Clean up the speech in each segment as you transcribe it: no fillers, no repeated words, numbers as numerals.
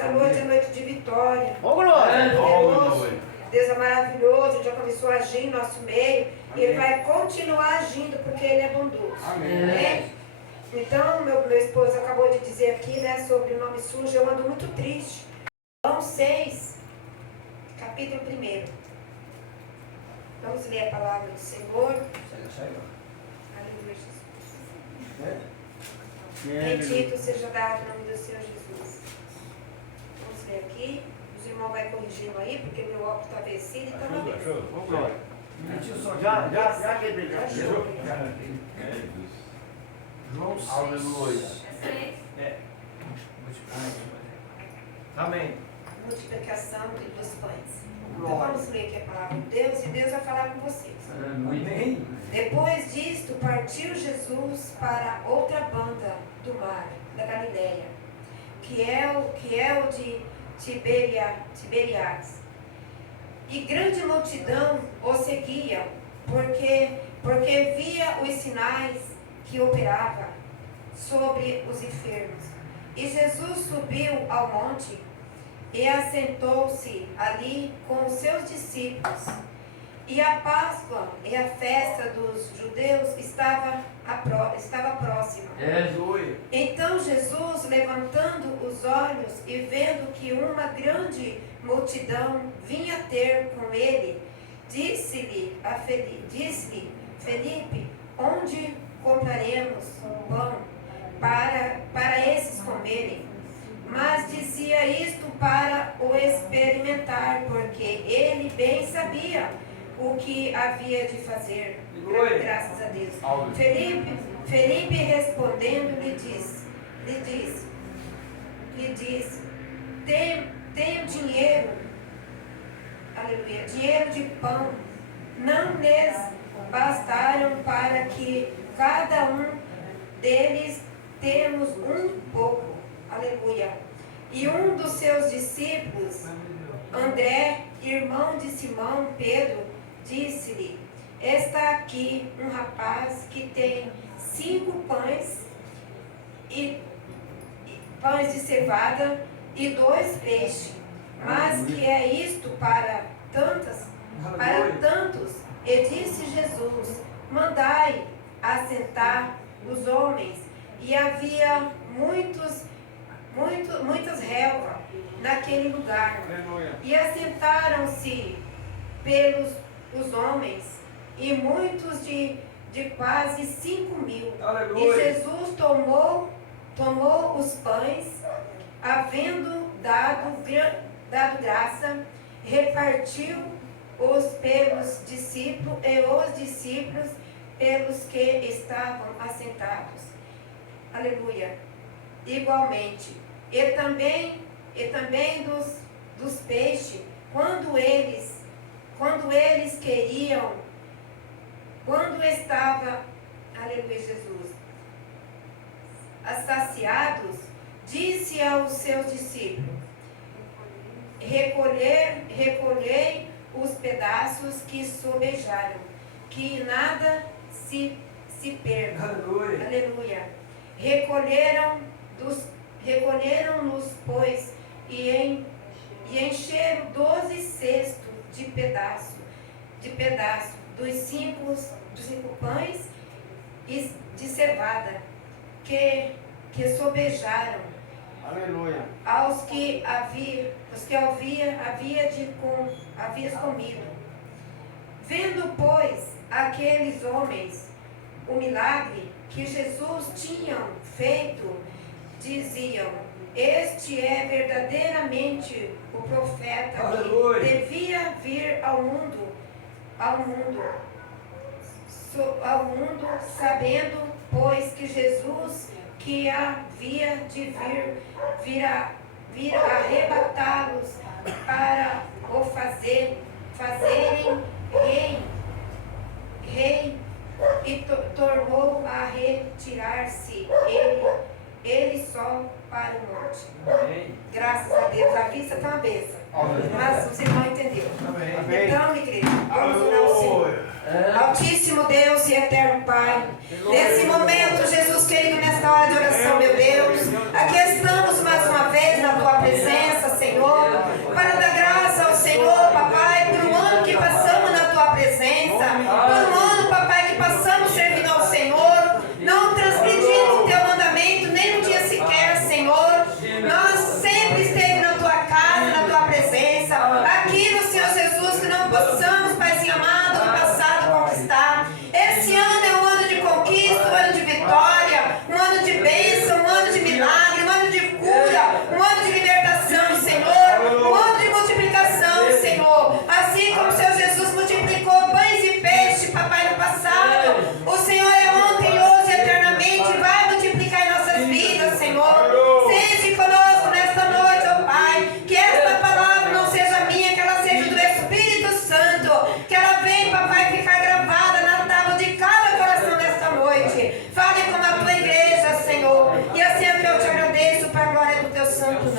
esta noite é noite de vitória. Ô, glória! Deus é maravilhoso, Ele já começou a agir em nosso meio. E Ele vai continuar agindo porque Ele é bondoso. Amém? Então, meu esposo acabou de dizer aqui, né, sobre o nome sujo. Eu ando muito triste. João 6, capítulo 1. Vamos ler a palavra do Senhor. Aleluia, Jesus. Bendito seja dado o nome do Senhor Jesus. Vamos ler aqui. Os irmãos vão corrigindo aí, porque meu óculos está vencido, então não vê. Ô, glória! Já quebrei. João 6. Aleluia. Amém. Multiplicação dos pães. Então vamos ler aqui a palavra de Deus e Deus vai falar com vocês. Amém. Depois disto, partiu Jesus para outra banda do mar, da Galileia, que é o de Tiberiades. E grande multidão o seguia, porque via os sinais que operava sobre os enfermos. E Jesus subiu ao monte e assentou-se ali com os seus discípulos. E a Páscoa e a festa dos judeus estava próxima. Então Jesus, levantando os olhos e vendo que uma grande multidão vinha ter com ele, disse-lhe Felipe, onde compraremos pão para esses comerem? Mas dizia isto para o experimentar, porque ele bem sabia o que havia de fazer. Graças a Deus. Felipe respondendo lhe disse, tenho dinheiro, aleluia, dinheiro de pão, não lhes bastaram para que cada um deles temos um pouco, aleluia. E um dos seus discípulos, André, irmão de Simão Pedro, disse-lhe, está aqui um rapaz que tem 5 pães pães de cevada e 2 peixes, mas que é isto para tantos? E disse Jesus, mandai assentar os homens. E havia muitas relvas naquele lugar. E assentaram-se os homens, e muitos de quase 5.000. E Jesus tomou os pães, havendo dado graça, repartiu-os pelos discípulos e os discípulos pelos que estavam assentados. Aleluia. Igualmente. E também dos peixes, quando estava, aleluia, Jesus, saciados, disse aos seus discípulos, recolhei os pedaços que sobejaram, que nada se perca. Aleluia. Recolheram-nos, pois, e encheram 12 cestos de pedaço dos 5 pães e de cevada que sobejaram. Aleluia. Aos que havia comido. Vendo, pois, aqueles homens o milagre que Jesus tinha feito, diziam, este é verdadeiramente o profeta que devia vir ao mundo, sabendo, pois, que Jesus que havia de vir arrebatá-los para o fazerem rei e tornou a retirar-se ele só para o monte. Amém. Graças a Deus, a vista está uma bênção. Mas os irmãos entenderam. Amém. Então, igreja, vamos orar ao Senhor. Altíssimo Deus e eterno Pai, nesse momento, Jesus querido, nesta hora de oração, meu Deus, aqui estamos mais uma vez na Tua presença.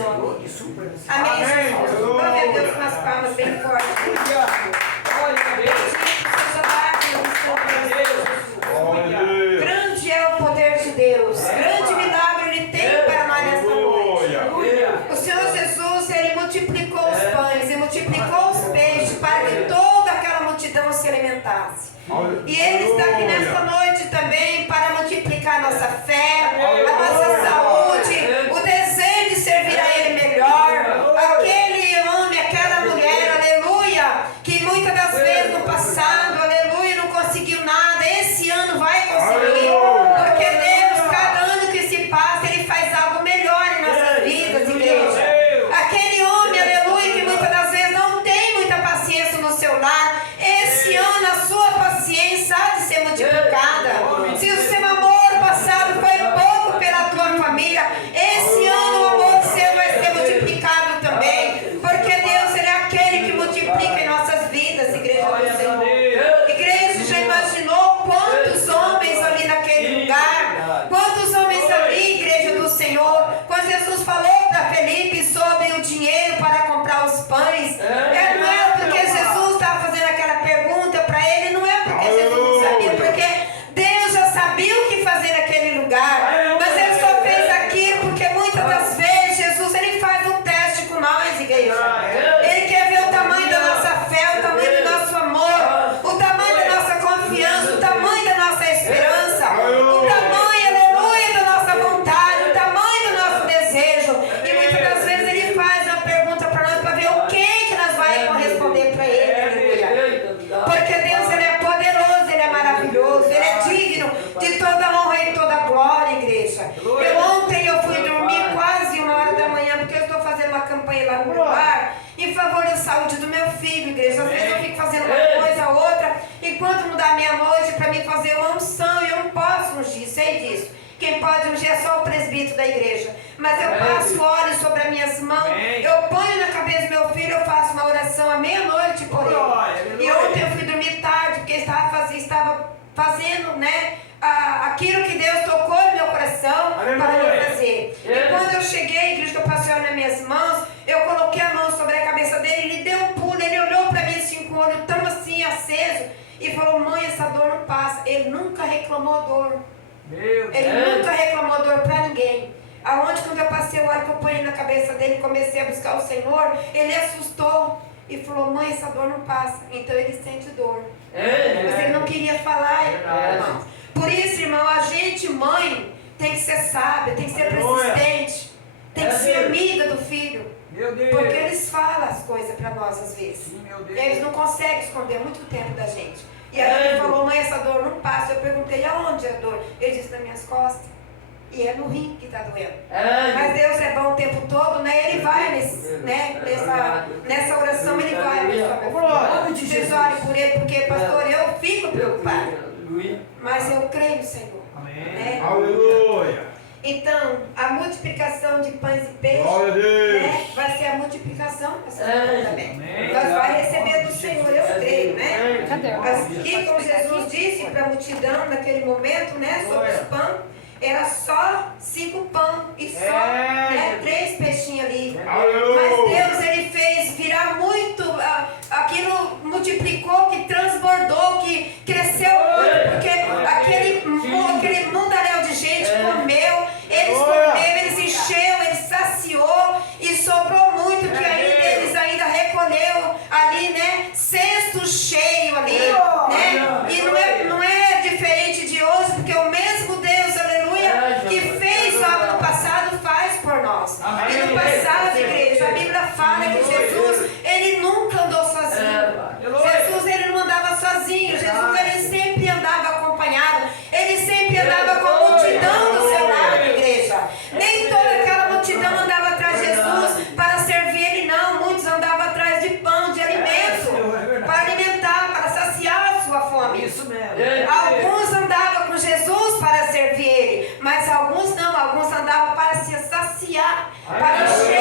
nome. Amém, Jesus. Glória a Deus com as palmas bem fortes. Grande é o poder de Deus. Grande milagre Ele tem para nós nesta noite. O Senhor Jesus, Ele multiplicou os pães e multiplicou os peixes para que toda aquela multidão se alimentasse. E Ele está aqui nesta noite também para multiplicar a nossa fé, a nossa saúde, o desejo de servir a Ele melhor. Aquele homem, aquela mulher, aleluia, que muitas das vezes no passado, aleluia, não conseguiu nada, esse ano vai conseguir. Porque Deus, cada ano que se passa, Ele faz algo melhor em nossas vidas, igreja. Aquele homem, aleluia, que muitas das vezes não tem muita paciência no seu lar, esse ano a sua paciência há de ser multiplicada. Se o seu amor passado foi pouco pela tua família, esse ano o amor seu vai ser multiplicado também. Porque Deus, Ele é aquele que multiplica em nossas vidas, igreja do Senhor. Igreja, já imaginou quantos homens ali naquele lugar? Quantos homens ali, igreja do Senhor? Quando Jesus falou para Felipe sobre o dinheiro para comprar os pães, não é porque Jesus estava fazendo aquela pergunta para ele, não é porque Jesus não sabia, porque Deus já sabia o que fazer naquele lugar, mas Ele só fez aquilo porque muitas das vezes Jesus, Ele faz um teste com nós, igreja. Ele quer ver o tamanho da nossa fé, o tamanho do nosso amor, o tamanho da nossa confiança, o tamanho da nossa esperança, o tamanho, aleluia, da nossa vontade, o tamanho do nosso desejo. E muitas das vezes Ele faz uma pergunta para nós para ver o que nós vamos corresponder para Ele, aleluia. Porque Deus, Ele é poderoso, Ele é maravilhoso, Ele é digno de toda honra e toda glória, igreja. Ontem eu fui dormir quase 1h da manhã, porque eu estou fazendo uma campanha lá no meu lar em favor da saúde do meu filho, igreja. Às vezes eu fico fazendo uma coisa ou outra, enquanto não dá meia-noite para mim fazer uma unção, e eu não posso ungir, sei disso. Quem pode ungir é só o presbítero da igreja. Mas eu passo óleo sobre as minhas mãos, eu ponho na cabeça do meu filho, eu faço uma oração à meia-noite por ele. E ontem eu fui dormir tarde, porque estava fazendo, né, aquilo que Deus tocou no meu coração para eu fazer. E quando eu cheguei, igreja, que eu passei óleo nas minhas mãos, eu coloquei a mão sobre a cabeça dele, ele deu um pulo, ele olhou para mim assim, com o olho tão assim aceso, e falou: mãe, essa dor não passa. Ele nunca reclamou dor. Ele nunca reclamou dor para ninguém. Aonde, quando eu passei o óleo que eu ponho na cabeça dele e comecei a buscar o Senhor, ele assustou e falou: mãe, essa dor não passa. Então ele sente dor. Mas ele não queria falar, irmão. Por isso, irmão, a gente, mãe, tem que ser sábia, tem que ser persistente, tem que ser amiga do filho. Porque eles falam as coisas para nós às vezes. Eles não conseguem esconder muito tempo da gente. E aí ele falou: mãe, essa dor não passa. Eu perguntei: aonde é a dor? Ele disse: nas minhas costas. E é no rim que está doendo. Mas Deus é bom o tempo todo, né? Ele vai nessa oração, ele vai. Vocês orem por ele, porque, pastor, eu fico preocupado. Mas eu creio no Senhor. Né? Aleluia. Então, a multiplicação de pães e peixes, né, vai ser a multiplicação dessa também. Nós vamos receber do Senhor, eu creio, né? Aqui, como Jesus disse para a multidão naquele momento, né, sobre os pães, era só 5 pães e só 3 peixinhos ali. Mas Deus, Ele fez virar muito, aquilo multiplicou, que transbordou, que cresceu muito, porque aquele mundaréu de gente comeu, eles encheu, eles saciou e sobrou muito, que ainda eles ainda recolheu ali, né, cesto cheio ali, né? E não é diferente de hoje, porque o mesmo Deus, aleluia, que fez algo no passado, faz por nós. E no passado, igreja, a Bíblia fala que Jesus, Ele nunca andou sozinho. Jesus, Ele não andava sozinho. Jesus, Ele sempre andava acompanhado. Ele sempre andava com a multidão do seu lado, igreja. Nem toda aquela multidão andava atrás de Jesus para servir Ele, não. Muitos andavam atrás de pão, de alimento, para alimentar, para saciar a sua fome. Isso mesmo. Alguns andavam com Jesus para servir Ele, mas alguns não. Alguns andavam para se saciar, para encher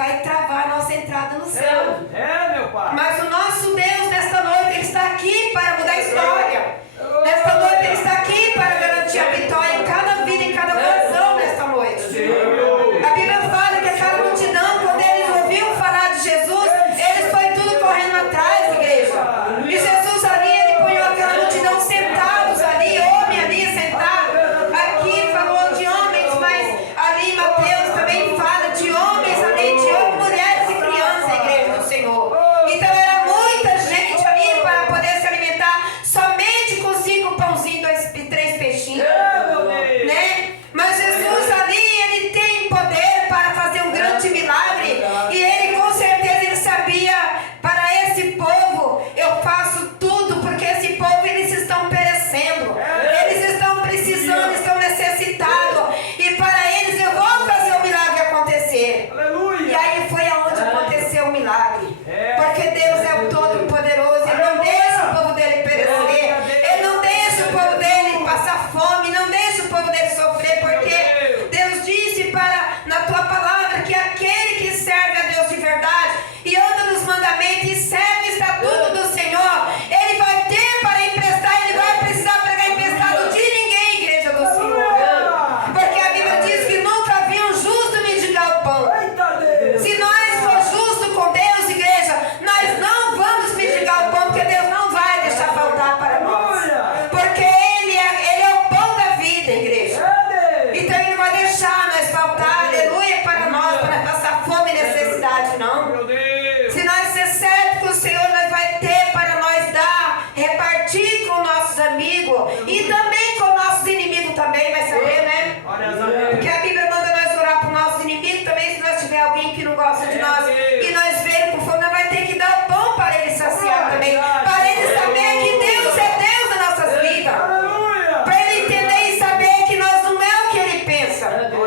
vai travar a nossa entrada no céu. É, meu pai. Mas o nosso Deus, nesta noite, Ele está aqui para mudar a história. Nesta noite, Ele está aqui para garantir a vitória em cada vida, em cada coração, nesta noite. A Bíblia fala que aquela multidão, quando eles ouviram falar de Jesus, eles foi tudo correndo atrás, igreja. E Jesus ali, Ele punhou aquela multidão sentados ali, homem ali sentado. Aqui falou de homens, mas ali Mateus também fala de homens ali, de homens, mulheres e crianças, a igreja do Senhor. Então era muita gente ali para poder se alimentar somente com 5 pãozinhos e 3 peixinhos, né? Mas Jesus ali, Ele tem poder para fazer um grande milagre, e Ele com certeza Ele sabia, para esse povo eu faço tudo, porque esse povo eles estão perecendo, eles estão precisando, estão necessitados, e para eles eu vou fazer o milagre acontecer. E aí foi aonde aconteceu o milagre, porque Deus é o Todo-Poderoso, Ele não deixa o povo dele perecer, Ele não deixa o povo dele passar fome, não deixa o povo dele sofrer, porque Deus disse na tua palavra que aquele que serve a Deus de verdade e anda nos mandamentos e serve o estatuto do Senhor, ele vai ter para emprestar, ele vai precisar pegar emprestado de ninguém, igreja do Senhor, porque a Bíblia diz que nunca vi um justo mendigar o pão. Se nós for justo com Deus, igreja, nós não vamos mendigar o pão, porque Deus não vai deixar faltar para nós, porque Ele é o pão da vida, igreja. Então Ele vai deixar nós faltar, aleluia, para nós, para passar fome e necessidade, não. Se nós ser certo com o Senhor, nós vai ter para nós dar, repartir com nossos amigos e também com nossos inimigos também, vai saber, né? Porque a Bíblia manda nós orar para os nossos inimigos também. Se nós tiver alguém que não gosta de nós e nós vermos com fome, nós vai ter que dar o pão para ele saciar também, para ele saber que Deus é Deus nas nossas vidas, para ele entender e saber que nós não é o que ele pensa,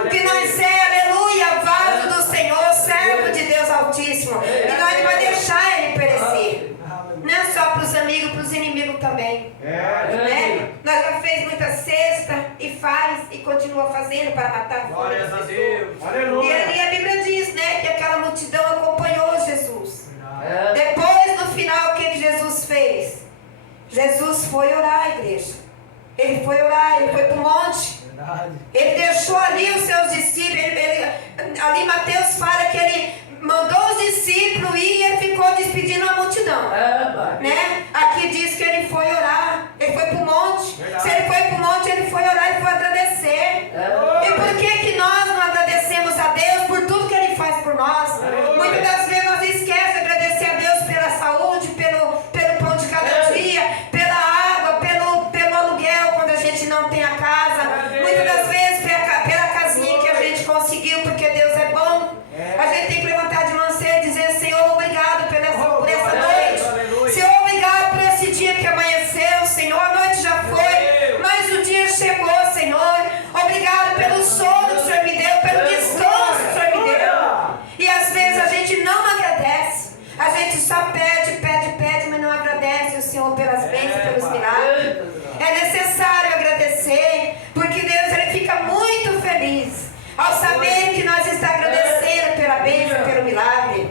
que nós é, aleluia, vaso do Senhor, servo de Deus Altíssimo, e nós não vai deixar ele perecer, não é só para os amigos, para os inimigos também, né? Nós já fez muita cesta e faz e continua fazendo para matar a fome das pessoas. E ali a Bíblia diz, né, que aquela multidão acompanhou Jesus. Depois, no final, o que Jesus fez? Jesus foi orar, igreja. Ele foi orar, ele foi para o monte. Ele deixou ali os seus discípulos. Ali Mateus fala que ele mandou os discípulos ir e ele ficou despedindo a multidão, né? Aqui diz que ele foi orar, ele foi para o monte. Se ele foi para o monte, ele foi orar e foi agradecer. E por que nós não agradecemos a Deus por tudo que Ele faz por nós? Muitas das vezes nós esquecemos de agradecer a Deus pela saúde, pelo pão de cada dia, pela água, pelo aluguel quando a gente não tem a casa, muitas das vezes pela casinha que a gente conseguiu, porque Deus é bom. A gente tem que levantar de manhã cedo e dizer: Senhor, obrigado por essa noite. Senhor, obrigado por esse dia que amanheceu. Senhor, a noite já foi, mas o dia chegou, Senhor. Obrigado pelo sono que o Senhor me deu, pelo descanso que o Senhor me deu. E às vezes a gente não agradece. A gente só pede, mas não agradece o Senhor pelas bênçãos, pelos milagres. É necessário agradecer, porque Deus ele fica muito feliz ao saber que nós estamos agradecendo pela bênção, pelo milagre.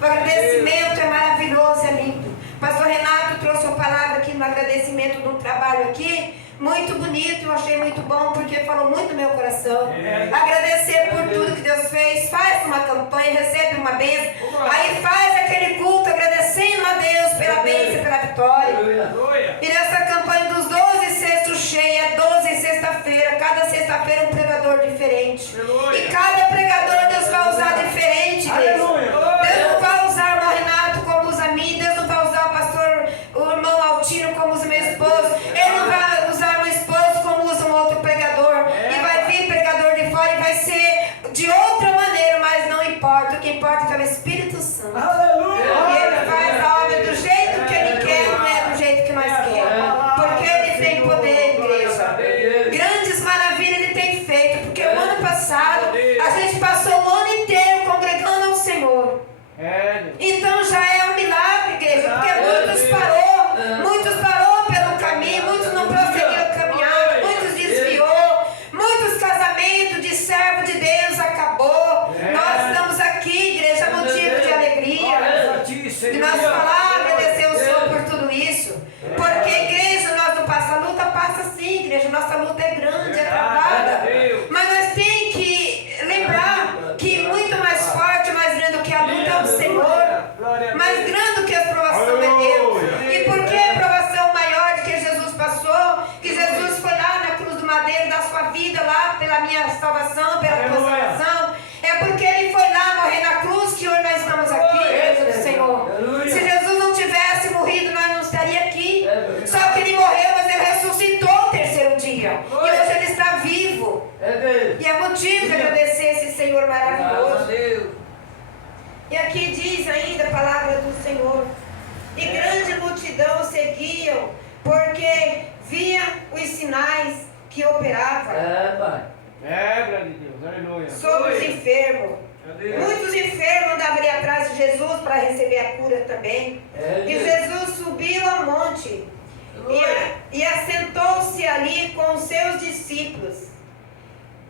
O agradecimento é maravilhoso, é lindo. Pastor Renato trouxe uma palavra aqui no agradecimento do trabalho aqui, muito bonito, eu achei muito bom, porque falou muito no meu coração. Agradecer por tudo que Deus fez, faz uma campanha, recebe uma bênção, aí faz aquele culto agradecendo a Deus pela bênção e pela vitória. E nessa campanha dos 12 cestos cheios, 12 sexta-feira, cada sexta-feira um pregador diferente. E cada pregador Deus vai usar diferente, igreja. Deus não vai usar o irmão Renato como usa a mim, Deus não vai usar o irmão Altino como usa meu esposo, Ele não vai usar meu esposo como usa um outro pregador, e vai vir pregador de fora e vai ser de outra maneira, mas não importa, o que importa é o Espírito Santo. E Ele faz a obra do jeito que Ele quer, não é do jeito que nós queremos, porque Ele tem poder, igreja. Grandes maravilhas Ele tem feito, porque o ano passado a gente passou o ano inteiro congregando ao Senhor. Então já é um milagre, igreja, porque muitos parou pelo caminho, muitos não prosseguiram caminhar, muitos desviou, muitos casamentos de servo de Deus acabou. Nós estamos aqui, igreja, maravilhoso. Deus. E aqui diz ainda a palavra do Senhor. E grande multidão seguiam, porque via os sinais que operava Pai. Glória a Deus. Aleluia. sobre os enfermos. Muitos enfermos andavam ali atrás de Jesus para receber a cura também. E Jesus subiu ao monte e assentou-se ali com os seus discípulos.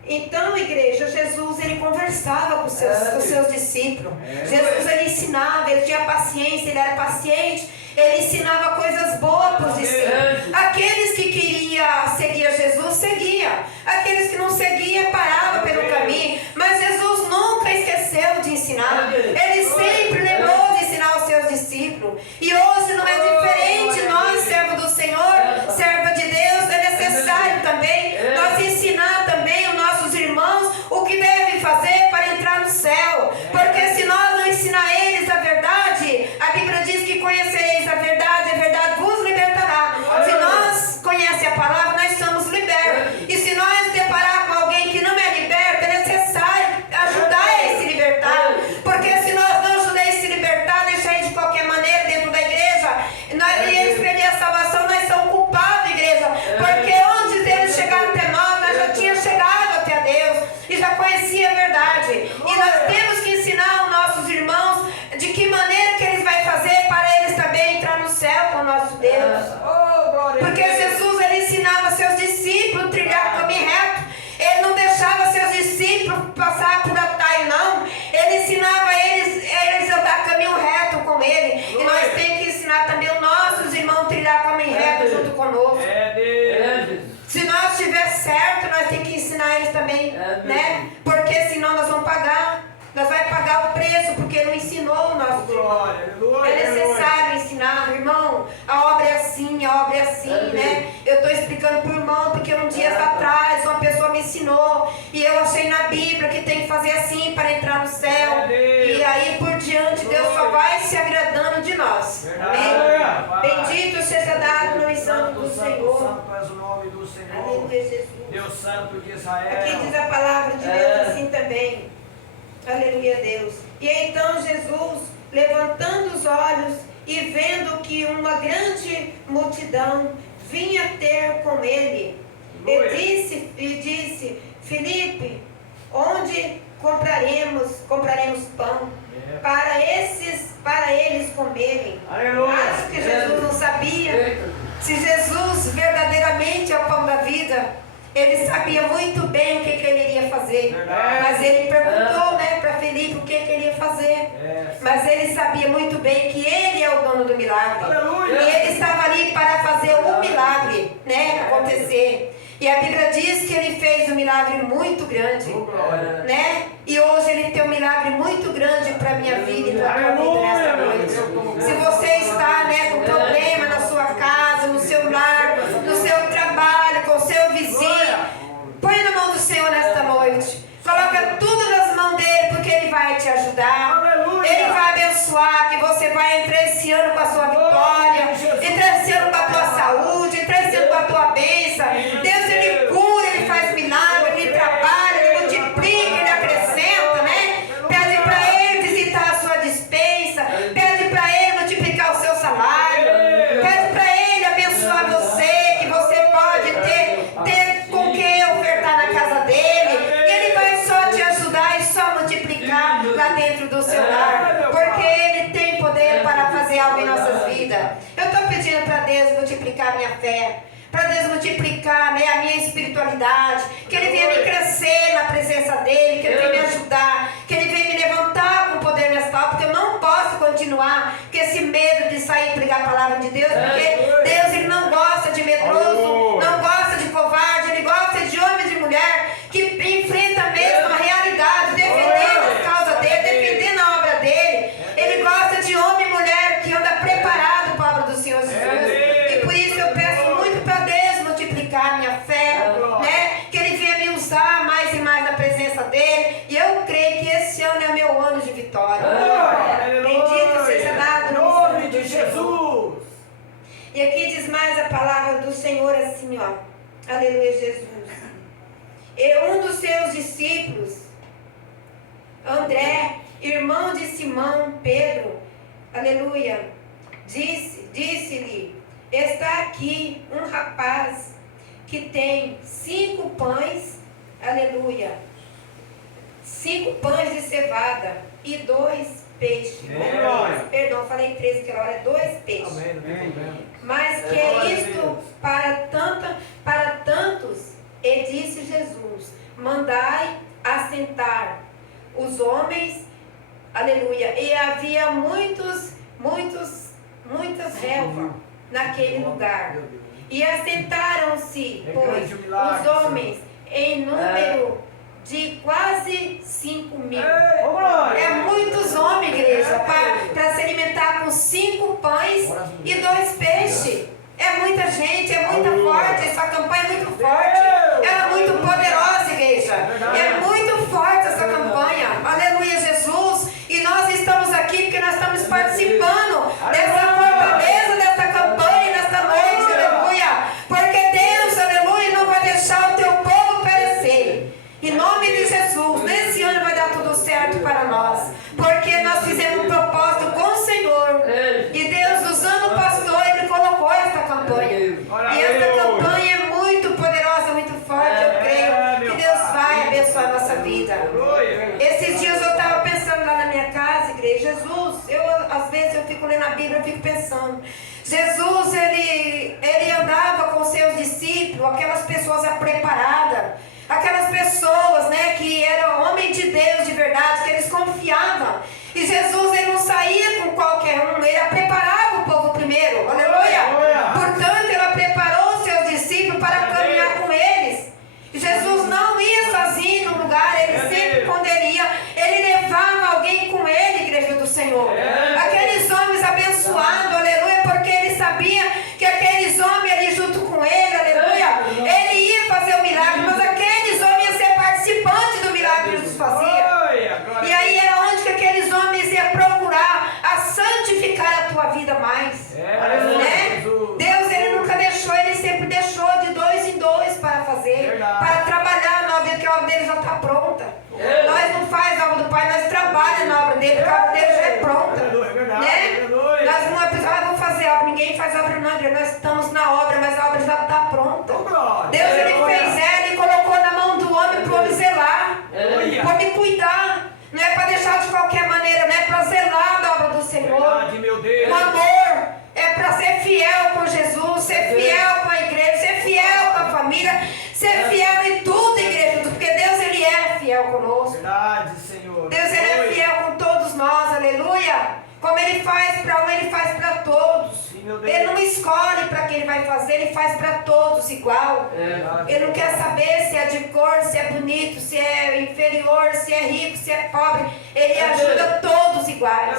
Então, igreja, Jesus ele conversava com os seus discípulos. Jesus ele ensinava, ele tinha paciência, ele era paciente. Ele ensinava coisas boas para os discípulos. Aqueles que queriam seguir a Jesus, seguia. Aqueles que não seguiam, paravam pelo caminho. Mas Jesus nunca esqueceu de ensinar. Ele sempre lembrou de ensinar os seus discípulos. E hoje não é diferente. Nós, servos do Senhor, serva de Deus, é necessário também nós ensinar também os nossos irmãos o que devem fazer para entrar no céu. Porque se nós não ensinar eles a verdade, a Bíblia diz que conhecereis a verdade vos libertará. Se nós conhecemos a palavra, nós somos libertos. E se nós deparar com alguém que não é liberto, é necessário ajudar ele a se libertar. Porque se nós não ajudar ele a se libertar, deixar ele de qualquer maneira dentro da igreja, e eles perderem a salvação, nós somos culpados, igreja. Porque antes deles chegarem até nós já tínhamos chegado até a Deus e já conhecia a verdade. E nós temos que ensinar aos nossos irmãos de que maneira que eles vão fazer para eles também entrar no céu com o nosso Deus. Porque Jesus ele ensinava seus discípulos a trilhar o caminho reto. Ele não deixava seus discípulos passar por atalho, não. Ele ensinava eles a andar caminho reto com ele. E nós temos que ensinar também os nossos irmãos a trilhar caminho reto junto conosco. Se nós estiver certo, nós temos que ensinar eles também, né? Porque senão nós vamos pagar. Nós vamos pagar o preço, porque não ensinou o nosso irmão. É necessário ensinar, irmão, a obra é assim, né? Eu estou explicando para o irmão, porque um dia atrás uma pessoa me ensinou, e eu achei na Bíblia que tem que fazer assim para entrar no céu. E aí por diante, Deus só vai se agradando de nós. Amém? Bendito seja dado no santo do Senhor. Santo és o nome do Senhor. Aleluia, Jesus. Deus Santo de Israel. Aqui diz a palavra de Deus assim também. Aleluia, Deus. E então Jesus, levantando os olhos e vendo que uma grande multidão vinha ter com ele, e disse, Filipe, onde compraremos pão para eles comerem? Aleluia. Acho que Jesus não sabia. Se Jesus verdadeiramente é o pão da vida, ele sabia muito bem o que ele iria fazer. Mas ele perguntou, né, para Filipe o que ele ia fazer. Mas ele sabia muito bem que ele é o dono do milagre. E ele estava ali para fazer o milagre, né, acontecer. E a Bíblia diz que ele fez um milagre muito grande, né? E hoje ele tem um milagre muito grande para a minha vida e para a tua vida nesta noite. Se você está, né, com problema na sua casa, no seu lar, no seu trabalho, com o seu vizinho, põe na mão do Senhor nesta noite. Coloca tudo nas mãos dele, porque ele vai te ajudar. Ele vai abençoar, que você vai entrar esse ano com a sua vitória, entrar esse ano com a tua saúde, entrar esse ano com a tua bênção. Deus, ele cura, ele faz milagre, ele trabalha, ele multiplica, ele acrescenta, né? Pede para ele visitar a sua despensa, pede para ele multiplicar o seu salário, pede para ele abençoar você, que você pode ter com quem ofertar na casa dele. E ele vai só te ajudar e só multiplicar lá dentro do seu lar, porque ele tem poder para fazer algo em nossas vidas. Eu estou pedindo para Deus multiplicar a minha fé, para Deus multiplicar, né, a minha espiritualidade, que Ele venha me crescer na presença dEle, que Ele venha me ajudar, que Ele venha me levantar com poder nessa hora, porque eu não posso continuar com esse medo de sair e pregar a palavra de Deus, porque Deus ele não gosta de medroso, não gosta de covarde, Ele gosta de homem e de mulher que enfrenta mesmo a realidade, defendendo a causa dEle, defendendo a obra dEle. Ele gosta de homem e mulher que anda preparado para a obra do Senhor Jesus. E por isso eu peço muito para Deus multiplicar a minha fé, né? Que Ele venha me usar mais e mais na presença dEle. E eu creio que esse ano é o meu ano de vitória. Bendito seja dado no nome de Jesus. E aqui diz mais a palavra do Senhor assim, ó. Aleluia, Jesus. E um dos seus discípulos André, irmão de Simão Pedro, aleluia, disse-lhe, está aqui um rapaz que tem 5 pães, aleluia, 5 pães de cevada e 2 peixes. Perdão, falei 3 aquela hora, 2 peixes. Amém, não tem problema. Mas que é isto para tantos? E disse Jesus, mandai assentar os homens, aleluia. E havia muitas relvas naquele lugar. E assentaram-se, pois, os homens em número de quase 5.000. É muitos homens, igreja, para se alimentar com 5 pães e 2 peixes. É muita gente, é muito forte. Essa campanha é muito forte. Ela é muito poderosa, igreja. É muito forte essa campanha. Aleluia, Jesus. E nós estamos aqui porque nós estamos participando dessa fortaleza, dessa campanha nesta noite. Aleluia. Porque Deus, aleluia, não vai deixar o teu povo perecer. Em nome de Jesus, nesse ano vai dar tudo certo para nós. Porque nós fizemos um propósito com o Senhor. E Deus, usando o pastor, Ele colocou esta campanha. E esta campanha é muito poderosa, muito forte. Eu creio que Deus vai abençoar a nossa vida. Esses dias eu estava pensando lá na minha casa, igreja, Jesus, às vezes eu fico lendo a Bíblia, eu fico pensando. Jesus, ele andava com seus discípulos, aquelas pessoas preparadas. Aquelas pessoas, né, que eram homens de Deus de verdade, que eles confiavam. E Jesus, ele não saía com qualquer um, ele preparava o povo primeiro. Aleluia! Portanto, ele preparou os seus discípulos para caminhar com eles. E Jesus não ia sozinho no lugar, ele sempre, quando ele ia, ele levava alguém com ele, igreja do Senhor. Aqueles homens abençoados, aleluia, porque ele sabia que aqueles homens ali junto com ele, aleluia, ele ia fazer o milagre, mas aqueles homens iam ser participantes do milagre que Jesus fazia. E aí era onde que aqueles homens iam procurar a santificar a tua vida mais. Né? Deus, ele nunca deixou, ele sempre deixou de 2 em 2 para fazer, para trabalhar na obra, porque a obra dele já está pronta. Nós não faz a obra do Pai, nós trabalhamos na obra dele, porque a obra dele já é pronta. Né? Nós não vamos fazer obra, ninguém faz obra não, nós estamos na obra, mas a obra já está pronta. Deus, ele fez ela e colocou na mão do homem para o homem zelar, para me cuidar. Não é para deixar de qualquer maneira, não é para zelar da obra do Senhor. O amor é para ser fiel com Jesus, ser fiel com a igreja, ser fiel com a família, ser fiel em tudo, igreja, porque Deus, ele é fiel conosco. Verdade, Senhor. Deus, ele é fiel com todos nós, aleluia. Como ele faz para um, ele faz para todos. Ele não escolhe para quem ele vai fazer, ele faz para todos igual. Ele não quer saber se é de cor, se é bonito, se é inferior, se é rico, se é pobre. Ele ajuda todos iguais.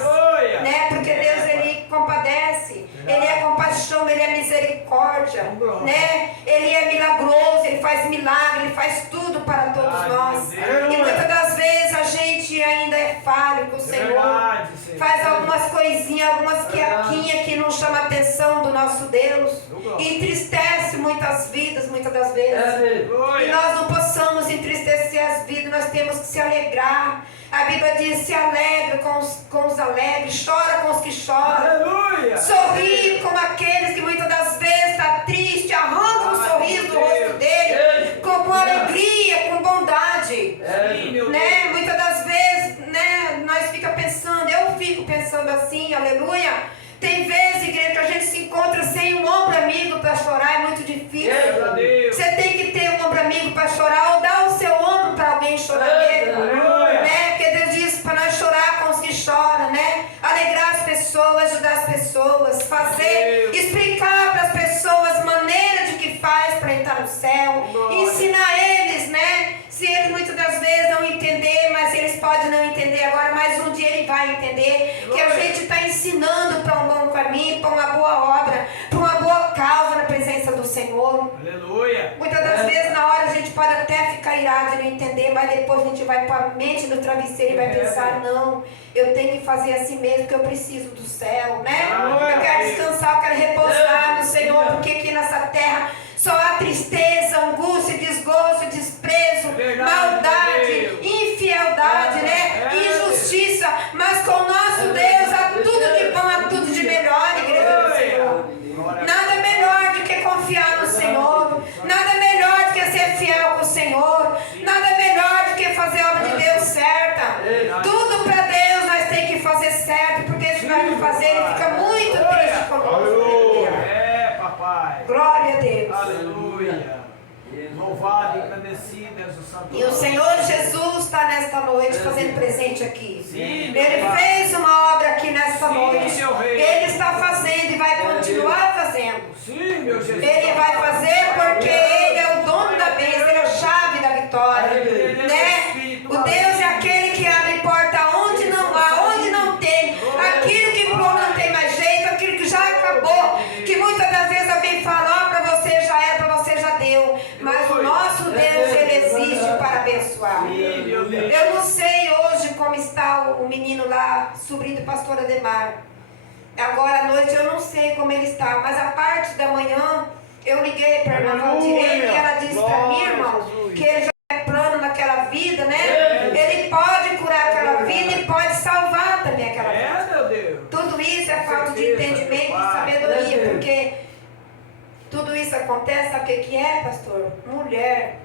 Né? Porque Deus, ele compadece, ele é compaixão, ele é misericórdia. Né? Ele é milagroso, ele faz milagre, ele faz tudo para todos nós. E muitas das vezes a gente ainda é falho com o Senhor. Faz algumas coisinhas, algumas quiequinhas que não chamam a atenção do nosso Deus. E entristece muitas vidas, muitas das vezes. E nós não possamos entristecer as vidas, nós temos que se alegrar. A Bíblia diz, se alegra com os alegres, chora com os que choram. Sorri com aqueles que muitas das vezes estão tristes, arranca um sorriso do rosto dele, com alegria, com bondade. Né? Muitas das vezes, né, nós fica pensando, eu fico pensando assim, aleluia. Tem vezes, igreja, que a gente se encontra sem um ombro amigo para chorar, é muito difícil. Você tem que ter um ombro amigo para chorar, ou dar o seu ombro para alguém chorar mesmo. Né? Porque Deus diz para nós chorar com os que choram, né? Alegrar as pessoas, ajudar as pessoas, fazer, explicar para as pessoas maneira de que faz para entrar no céu, ensinar eles, né? Se eles muitas das vezes não entender, mas eles podem não entender agora, mas um dia ele vai entender que a gente está ensinando para um bom caminho, para uma boa obra, para uma boa causa na presença do Senhor. Aleluia. Muitas das vezes na hora a gente pode até ficar irado e não entender, mas depois a gente vai para a mente do travesseiro e vai pensar, não, eu tenho que fazer assim mesmo, porque eu preciso do céu, né? Eu quero descansar, eu quero repousar no Senhor, porque aqui nessa terra só há tristeza, angústia, desgosto, desprezo, maldade, infialdade, né? E Mas ele fica muito triste conosco. Aleluia. É, papai. Glória a Deus. Aleluia. Louvado e agradecido és o santo E o nome. Senhor Jesus está nesta noite fazendo presente aqui. Sim, meu Ele Pai. fez uma obra aqui nesta Sim, noite. meu rei. Ele está fazendo e vai continuar fazendo. Sim, meu Jesus. Ele vai fazer porque Ele é o dono da bênção, Ele é a chave da vitória. Né? O Deus é aquele que abre porta onde não há, onde não tem. Aquilo que por não tem mais jeito, aquilo que já acabou. Que muitas das vezes alguém fala, ó, para você já era, para você já deu. Mas o nosso Deus, Ele existe para abençoar. Sim, meu Deus. Eu não sei hoje como está o menino lá, sobrinho do pastor Ademar. Agora à noite eu não sei como ele está, mas a parte da manhã eu liguei para a irmã Valdirene e ela disse para mim, irmão, que ele já é plano naquela vida, né? Ele pode curar aquela vida e pode salvar também aquela vida. É, meu Deus. Tudo isso é falta de entendimento e sabedoria, porque tudo isso acontece, sabe o que é, pastor? Mulher,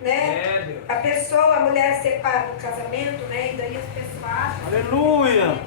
né? É, Deus. A pessoa, a mulher separa do casamento, né? E daí as pessoas acham Aleluia.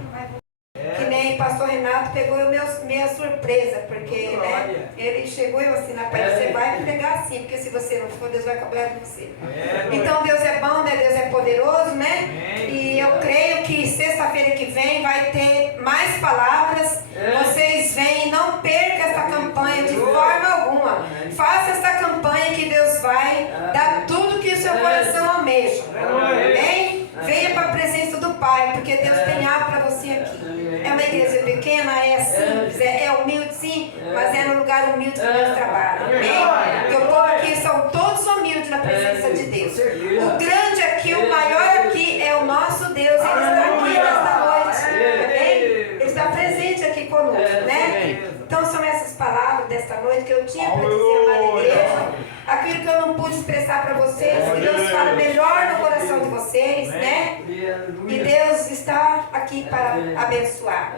que nem o pastor Renato pegou minha surpresa, porque né, Glória. ele chegou e eu assim, para ele, você vai pregar assim, porque se você não for, Deus vai acabar com você. É, Então Deus é bom, né? Deus é poderoso, né? Amém. E eu creio que sexta-feira que vem vai ter mais palavras. Vocês vêm, não perca essa campanha de forma alguma. Faça essa campanha que Deus vai dar tudo que o seu coração almeja. Amém? Venha para a presença do Pai, porque Deus tem algo para você aqui. É uma igreja pequena, é simples, é humilde sim, mas é no lugar humilde que Deus trabalha. Amém? Porque o povo aqui são todos humildes na presença de Deus. O grande aqui, o maior aqui é o nosso Deus. Ele está aqui nesta noite. Amém? Ele está presente aqui conosco, né? Então são essas palavras desta noite que eu tinha para dizer à amada igreja. Aquilo que eu não pude expressar para vocês, que Deus fala melhor no coração de vocês, né? E Deus está aqui para abençoar.